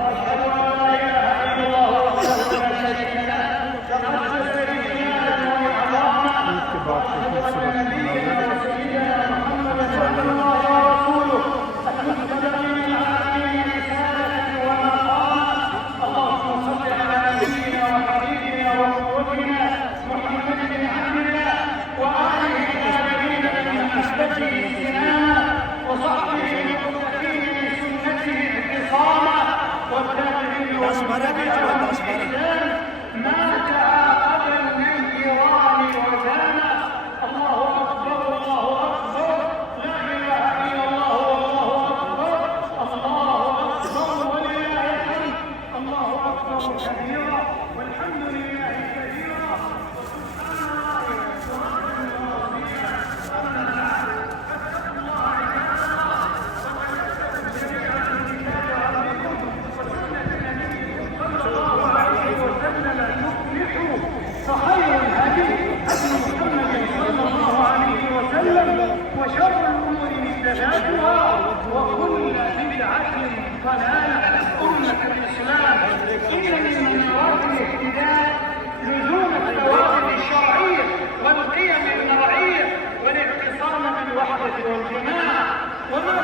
وأشهد أن لا إله إلا الله وحده لا شريك له تقدس رجالا وعظاما وأشهد أن نبينا وسيدنا محمدا عبد الله ورسوله المستبين العالمين رسالة ومقاما اللهم صل على نبينا وحبيبنا وقدوتنا محمد بن عبد الله وآله الطاهرين من حسبته سنانا وصحبه المتقين من سنته اعتصاما والتابعين ومن تبعهم بإحسان ما تعاقب النيران وزانا الله أكبر الله أكبر لا إله إلا الله والله أكبر الله أكبر ولله الحمد الله أكبر كبيرا والحمد لله كثيرا فخير الهدي هدي محمد صلى الله عليه وسلم وشر الامور محدثاتها وكل بدعه ضلاله امه الاسلام ان من منارات الاهتداء لزوم الثوابت الشرعيه والقيم المرعيه والاعتصام بالوحده والجماعه وما